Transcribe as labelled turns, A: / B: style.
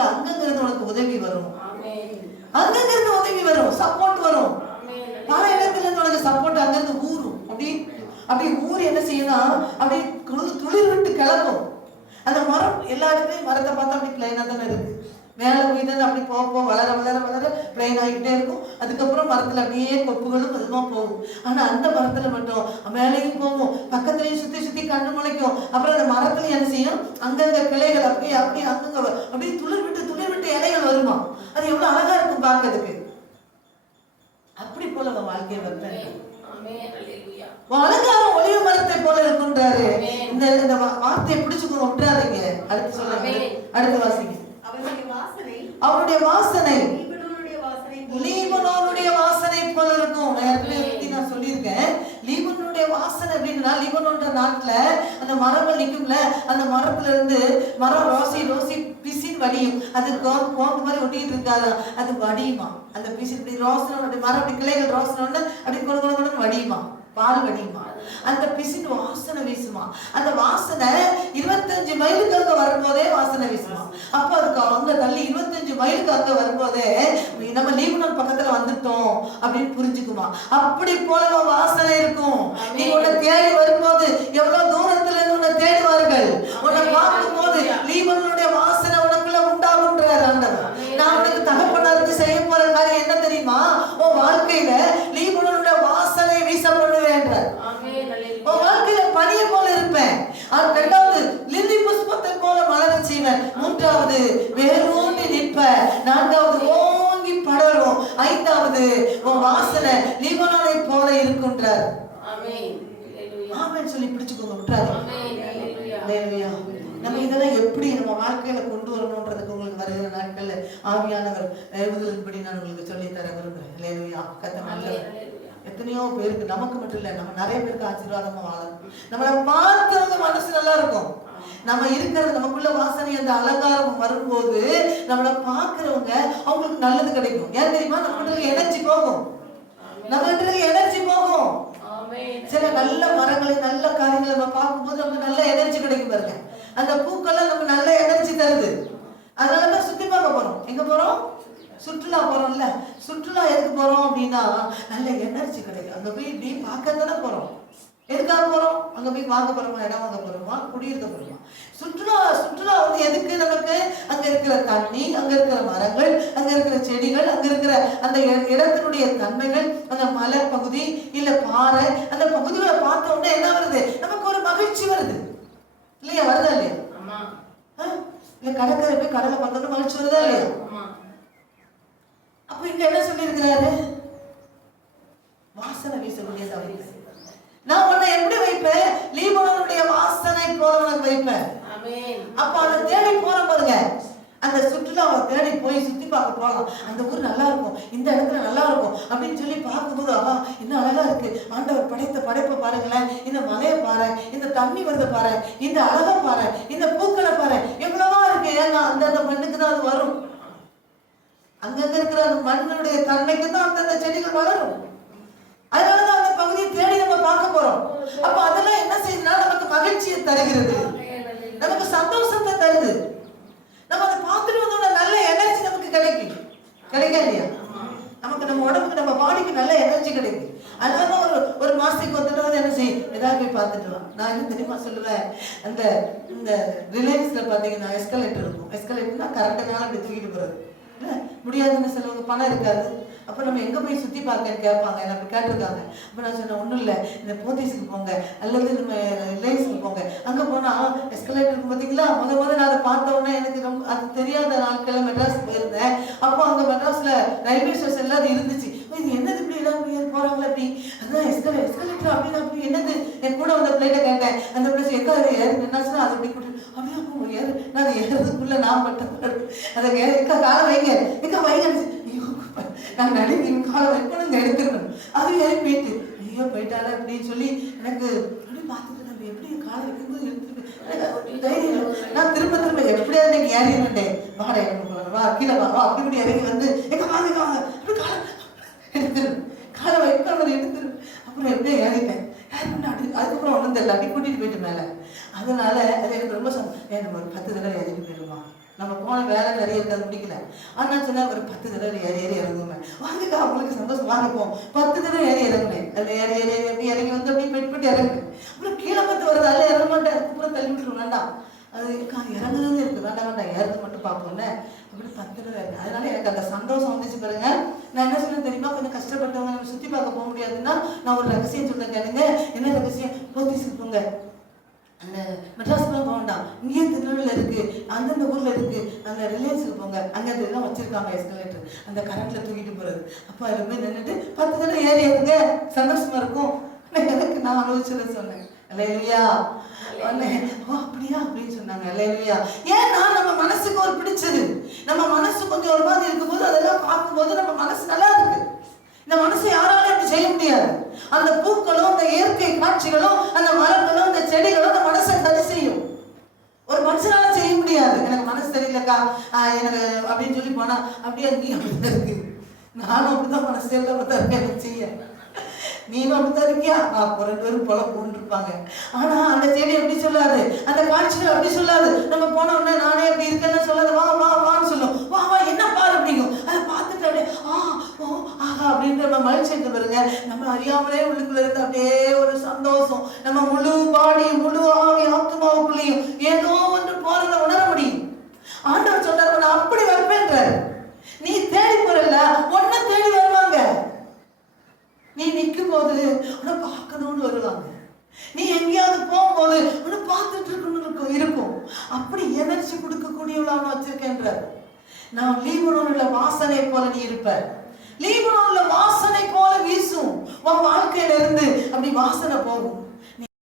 A: அங்கங்கிருந்து உனக்கு உதவி வரும். அங்கங்கிருந்து உதவி வரும் சப்போர்ட் வரும். பல இடத்துல இருந்து உனக்கு சப்போர்ட் அங்கிருந்து ஊறும். அப்படி அப்படி ஊறி என்ன செய்யணும் அப்படி துளிர் விட்டு கிளம்பும். அந்த மரம் எல்லா இடத்துலயும் மரத்தை பார்த்தா அப்படி பிளைனா தானே இருக்கு. மேலே போய் தானே அப்படி போக போக வளர வளர வளர பிளைன் ஆகிட்டே இருக்கும். அதுக்கப்புறம் மரத்துல அப்படியே கொப்புகளும் அதுமா போகும். ஆனா அந்த மரத்துல மட்டும் மேலேயும் போகும். பக்கத்துலயும் சுத்தி சுத்தி கண்ணு முளைக்கும். அப்புறம் அந்த மரத்துல என்ன செய்யும்? அங்கங்க கிளைகள் அப்படியே அப்படியே அங்கங்க அப்படியே துளிர் விட்டு இலைகள் வருமா அது எவ்வளவு அழகா இருக்கும் பார்க்கிறதுக்கு அப்படி போல உன் வாழ்க்கையை வைப்பேன்
B: ஆமென். அல்லேலூயா.
A: உன் அலங்காரம் ஒளிவு மரத்தை போல இருக்குன்றாரு
B: ஆமென்.
A: இந்த வார்த்தையை பிடிச்சுக்கோ விட்டுறாதீங்க அடுத்து சொல்லுங்க. அடுத்து வாசிங்க.
C: அவருடைய வாசனை
A: அவருடைய வாசனை.
C: லீபனோனுடைய வாசனை போல
A: லீபனோனுடைய வாசனை போல இருக்கும். நான் ஏற்கனவே பத்தி நான் சொல்லியிருக்கேன். லீபனோனுடைய வாசனை அப்படின்னா லீபனோன்ற நாட்டுல அந்த மரங்கள் நிக்கும்ல அந்த மரத்துல இருந்து மரம் ரோசி ரோசி பிசின் வடியும். அது கோந்து மாதிரி ஒட்டிட்டு இருக்காது? அது வடியுமா? அந்த பிசின் இப்படி ரோசனை அப்படி மரம் அப்படி கிளைகள் ரோசனை உடனே அப்படி கொடு கொடுன்னு வடியுமா? பால்வடிமா அந்த பிசின் வாசனை வீசுமா. அந்த வாசனை இருபத்தஞ்சு மைலுக்கு அங்க வரும்போதே வாசனை வீசுமா. அப்போ அதுக்கு அங்க தள்ளி இருபத்தஞ்சு மைலுக்கு அங்க வரும்போதே நம்ம லீபனோன் பக்கத்துல வந்துட்டோம் அப்படின்னு புரிஞ்சுக்குமா. அப்படி போல வாசனை இருக்கும். நீ உன்னை தேடி வரும்போது எவ்வளவு தூரத்துல இருந்து உன்னை தேடுவார்கள். உன்னை பார்க்கும் போது லீபனுடைய வாசனை உனக்குள்ள உண்டாகுன்றார் ஆண்டவர் நான் உனக்கு தகப்பனா இருந்து செய்ய போற காரியம் என்ன தெரியுமா உன் வாழ்க்கையில லீபனுடைய வாசனை வீச பண்ணுவேன்றார்
B: ஆமென். அல்லேலூயா.
A: உன் வாழ்க்கையில பனியை போல இருப்பேன் அது ரெண்டாவது லில்லி புஷ்பத்தை போல மலர செய்வேன் மூன்றாவது வேரூன்றி நிற்ப நான்காவது ஓங்கி படரும் ஐந்தாவது உன் வாசனை லீபனோனை போல இருக்குன்றார்.
B: ஆமென்.
A: சொல்லி பிடிச்சுக்கோங்க.
B: அல்லேலூயா.
A: நம்ம இதெல்லாம் எப்படி நம்ம வாழ்க்கையில கொண்டு வரணும்ன்றதுக்கு உங்களுக்கு வருகிற நாட்கள்ல ஆவியானவர் ஏவுதலின்படி நான் உங்களுக்கு சொல்லி தர அல்லேலூயா கத்த
B: அல்லேலூயா.
A: எத்தனையோ பேருக்கு நமக்கு மட்டும் இல்ல நம்ம நிறைய பேருக்கு ஆசீர்வாதமா வாழணும். நம்மளை பார்த்தவங்க மனசு நல்லா இருக்கும். நம்ம இருக்கிறது நமக்குள்ள வாசனை அந்த அலங்காரம் வரும்போது நம்மளை பார்க்கறவங்க அவங்களுக்கு நல்லது கிடைக்கும். ஏன் தெரியுமா? நம்ம எனர்ஜி போகும். நம்ம எனர்ஜி போகும். சில நல்ல மரங்களை நல்ல காரியங்களை நம்ம பார்க்கும்போது நமக்கு நல்ல எனர்ஜி கிடைக்கும் பாருங்க. அந்த பூக்கள்லாம் நமக்கு நல்ல எனர்ஜி தருது. அதனால தான் சுத்தி பார்க்க போறோம். எங்க போறோம்? சுற்றுலா போறோம்ல. சுற்றுலா எதுக்கு போறோம் அப்படின்னா நல்ல எனர்ஜி கிடைக்கும். அங்க போய் இப்படி பார்க்க தானே போறோம். எதுக்காக போறோம்? அங்க போய் வாங்க போறோமா இடம் வாங்க போறோமா குடியிருக்க போறோமா? சுற்றுலா சுற்றுலா வந்து எதுக்கு நமக்கு? அங்க இருக்கிற தண்ணி அங்க இருக்கிற மரங்கள் அங்க இருக்கிற செடிகள் அங்க இருக்கிற அந்த இட- இடத்தினுடைய தன்மைகள் அந்த மலை பகுதி இல்ல பாறை அந்த பகுதிகளை பார்த்த உடனே என்ன வருது? நமக்கு ஒரு மகிழ்ச்சி வருது. இல்லையா? வருதா இல்லையா? இல்ல கடற்கரை போய் கடலை பார்த்தோம்னா மகிழ்ச்சி வருதா இல்லையா. அப்ப இங்க என்ன சொல்லியிருக்கிறாரு? வாசனை வீசக்கூடியதா வைப்பேன் நான் உன்னை எப்படி வைப்பேன் லீபனோனுடைய வைப்பேன்.
B: ஆமென்.
A: அப்ப அதை தேடி போறோம் பாருங்க. அந்த சுற்றுலாவை தேடி போய் சுத்தி பார்க்க போகலாம் அந்த ஊர் நல்லா இருக்கும். இந்த இடத்துல நல்லா இருக்கும். அப்படின்னு சொல்லி பார்க்கும்போது ஆஹா இன்னும் அழகா இருக்கு. ஆண்டவர் படைத்த படைப்பை பாருங்களேன். இந்த மலையை பாரு. இந்த தண்ணி வருது பாரு. இந்த அழகை பாரு. இந்த பூக்களை பாரு. எவ்வளவா இருக்கு. ஏன்னா அந்தந்த மண்ணுக்கு தான் அது வரும். அங்கங்க இருக்கிற அந்த மண்ணுடைய தன்மைக்கு தான் அந்தந்த செடிகள் வளரும். அதனாலதான் அந்த பகுதியை தேடி நம்ம பார்க்க போறோம். அப்ப அதெல்லாம் என்ன செய்யுதுன்னா நமக்கு மகிழ்ச்சியை தருகிறது. நமக்கு சந்தோஷத்தை தருது. நம்ம அதை பார்த்துட்டு வந்தோட நல்ல எனர்ஜி நமக்கு கிடைக்கும். கிடைக்கா இல்லையா? நமக்கு நம்ம உடம்புக்கு நம்ம பாடிக்கு நல்ல எனர்ஜி கிடைக்கும். அதனால ஒரு ஒரு மாசத்துக்கு வந்துட்டு வந்து என்ன செய்யும்? ஏதாவது போய் பார்த்துட்டு வா. நான் என்ன தெரியுமா சொல்லுவேன்? அந்த இந்த ரிலையன்ஸ்ல பார்த்தீங்கன்னா எஸ்கலேட்டர் இருக்கும். எஸ்கலேட்டர்னா கரெக்டாக அப்படி தூக்கிட்டு போறது. முடியாதுன்னு சொல்லுவாங்க. பணம் இருக்காது. அப்போ நம்ம எங்கே போய் சுற்றி பார்க்கன்னு கேட்பாங்க? என்ன அப்படி கேட்டிருக்காங்க. அப்போ நான் சொன்னேன் ஒன்றும் இல்லை. இந்த போத்தீஸுக்கு போங்க. அல்லது நம்ம ரிலையன்ஸுக்கு போங்க. அங்கே போனால் எஸ்கலேட்டர் பார்த்தீங்களா முத முத நான் அதை பார்த்தோன்னே எனக்கு ரொம்ப அது தெரியாத நாட்கள்ல மெட்ராஸ் போயிருந்தேன். அப்போ அங்க மெட்ராஸில் ரயில்வே ஸ்டேஷன் அது இருந்துச்சு. இது என்னது இப்படி எல்லாம் போகிறாங்களா போறாங்களா அப்படி? அதான் எஸ்கலே எஸ்கலேட்டர் அப்படின்னு அப்படி. என்னது? என் கூட வந்த பிள்ளைகிட்ட கேட்டேன். அந்த பிள்ளை எங்கே அது ஏறு என்னாச்சுன்னா அது அப்படி கூட்டு அப்படியே அப்போ ஏறு நான் அதை ஏறுறதுக்குள்ள நான் பட்ட அதை ஏறு காலை வைங்க. எங்க வைங்க. நான் நடுங்கி காலை வைக்கணுங்க எடுத்துருக்கணும் அது ஏன் போயிட்டு? ஐயோ போயிட்டால அப்படின்னு சொல்லி எனக்கு அப்படி பார்த்துட்டு நம்ம எப்படி காலை வைக்கும்போது எடுத்துருக்கு எனக்கு நான் திரும்ப திரும்ப எப்படியா நீங்க ஏறி விட்டேன் வாடா எனக்கு வா கீழே வா வா அப்படி இப்படி இறங்கி வந்து எங்க வாங்க வாங்க? அப்படி காலை எடுத்துரு காலை வைக்கணும் எடுத்துரு அப்புறம் எப்படியோ ஏறிட்டேன். அப்படி அதுக்கப்புறம் ஒன்றும் தெரியல. அப்படி கூட்டிட்டு போயிட்டு மேலே. அதனால அது எனக்கு ரொம்ப சந்தோஷம். ஏன் நம்ம ஒரு பத்து தடவை ஏறிட்டு போயிடுவான் நம்ம போன வேலை நிறைய இருக்காது முடிக்கல. ஆனால் சொன்னா ஒரு பத்து தடவை ஏறி ஏறி இறங்குமே வாங்கக்கா அவங்களுக்கு சந்தோஷம். வாங்கப்போம் பத்து தடவை ஏறி இறங்குமே அதில் ஏறி ஏறி ஏறி இறங்கி வந்து அப்படியே பெட் பெட்டு இறங்கு அப்புறம் கீழே பார்த்து வரதால இறங்க மாட்டேன். அப்புறம் தள்ளி விட்டுரும் வேண்டாம். அது இருக்கா இறங்குறது இருக்கு. வேண்டாம் வேண்டாம். ஏறது மட்டும் பார்ப்போம்ல. அப்படி பத்து தடவை இறங்கு அதனால எனக்கு அந்த சந்தோஷம் வந்துச்சு பாருங்க. நான் என்ன சொன்னேன் தெரியுமா? கொஞ்சம் கஷ்டப்பட்டவங்க நம்ம சுற்றி பார்க்க போக முடியாதுன்னா நான் ஒரு ரகசியம் சொல்றேன் கேளுங்க. என்ன ரகசியம்? போத்தி சிரிப்புங்க அந்த மெட்ராஸ்க்குலாம் போக வேண்டாம். இங்கேயே திருநெல்வேலியில் இருக்கு. அந்தந்த ஊரில் இருக்கு. அந்த ரிலையன்ஸுக்கு போங்க. அங்கே அந்த இதெல்லாம் வச்சுருக்காங்க எஸ்கலேட்டர் அந்த கரண்ட்டில் தூக்கிட்டு போகிறது அப்போ அதில் போய் நின்றுட்டு பத்து தடவை ஏறி இருங்க சந்தோஷமா இருக்கும். எனக்கு நான் அனுபவிச்சதை சொன்னேன். இல்லையா ஓ அப்படியா அப்படின்னு சொன்னாங்க. இல்லையா ஏன்னா நம்ம மனசுக்கு ஒரு பிடிச்சது நம்ம மனசு கொஞ்சம் ஒரு மாதிரி இருக்கும்போது அதெல்லாம் பார்க்கும்போது நம்ம மனசு நல்லா இருக்கு. இந்த மனசை யாராலும் அப்படி செய்ய முடியாது. அந்த பூக்களும் அந்த இயற்கை காட்சிகளும் அந்த மரங்களும் அந்த செடிகளும் அந்த மனசை சரி செய்யும். ஒரு மனுஷனால செய்ய முடியாது. எனக்கு மனசு தெரியலக்கா ஆஹ் எனக்கு அப்படின்னு சொல்லி போனா அப்படியே நீ அப்படிதான் இருக்கு. நானும் அப்படிதான் மனசு எல்லாம் பார்த்தா இருக்கேன் எனக்கு செய்ய. நீனும் அப்படிதான் இருக்கியா? அப்போ ரெண்டு பேரும் போல இருப்பாங்க. ஆனா அந்த செடி எப்படி சொல்லாது. அந்த காட்சிகள் அப்படி சொல்லாது. நம்ம போன உடனே நானே அப்படி இருக்கேன்னு சொல்லாது. வா வா வான்னு சொல்லும் வா வா என்ன பாரு அப்படிங்கும் அதை பார்த்துட்டு அப்படியே ஆ ஓ ஆஹா அப்படின்ற நம்ம வருங்க. நம்ம அறியாமலே உள்ளுக்குள்ள இருந்து அப்படியே ஒரு சந்தோஷம். நம்ம முழு பாடி முழு ஆவி ஆத்மாவுக்குள்ளேயும் ஏதோ ஒன்று போறத உணர முடியும். ஆண்டவர் சொன்னார் நான் அப்படி வைப்பேன்றார் நீ தேடி போறல ஒன்ன தேடி வருவாங்க. நீ நிற்கும் போது உன்னை பார்க்கணும்னு வருவாங்க. நீ எங்கேயாவது போகும்போது உன்னை பார்த்துட்டு இருக்கணும்னு இருக்கும் இருக்கும். அப்படி எனர்ஜி கொடுக்கக்கூடியவளான்னு வச்சிருக்கேன்ற நான் லீபனோனுள்ள வாசனை போல நீ இருப்ப. லீபனோன்ல வாசனை போல வீசும். உன் வாழ்க்கையில இருந்து அப்படி வாசனை போகும்.